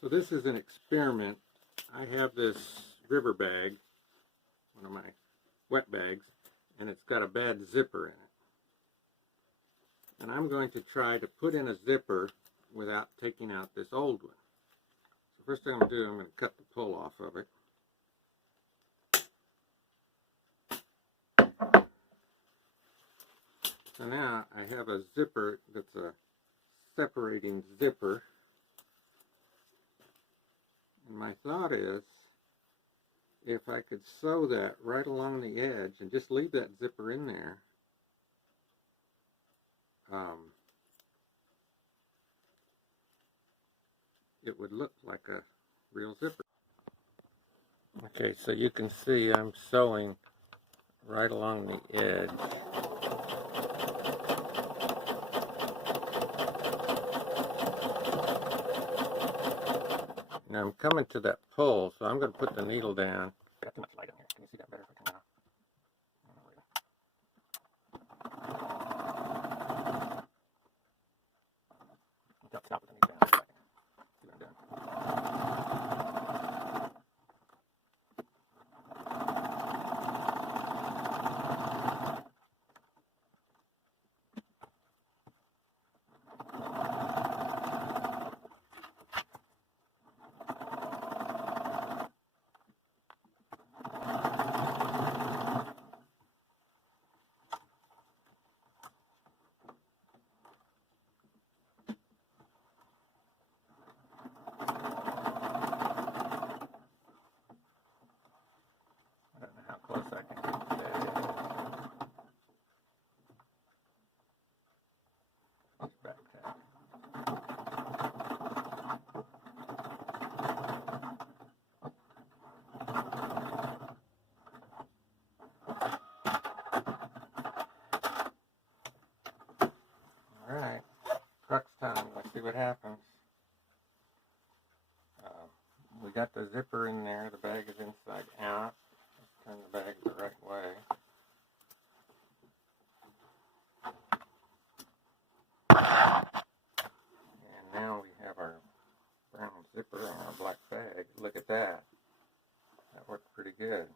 So this is an experiment. I have this river bag, one of my wet bags, and it's got a bad zipper in it. And I'm going to try to put in a zipper without taking out this old one. So first thing I'm going to do, I'm going to cut the pull off of it. So now I have a zipper that's a separating zipper. And my thought is, if I could sew that right along the edge and just leave that zipper in there, it would look like a real zipper. Okay, so you can see I'm sewing right along the edge. Now I'm coming to that pull, so I'm going to put the needle down. Got too much light in here. Can you see that better if I come out? Stop with the needle down for a second. See what I'm doing. I don't know how close I can get to that. Let's back tack. Alright, crux time. Let's see what happens. We got the zipper in there. The bag is inside out. Let's turn the bag the right way. And now we have our brown zipper on our black bag. Look at that. That worked pretty good.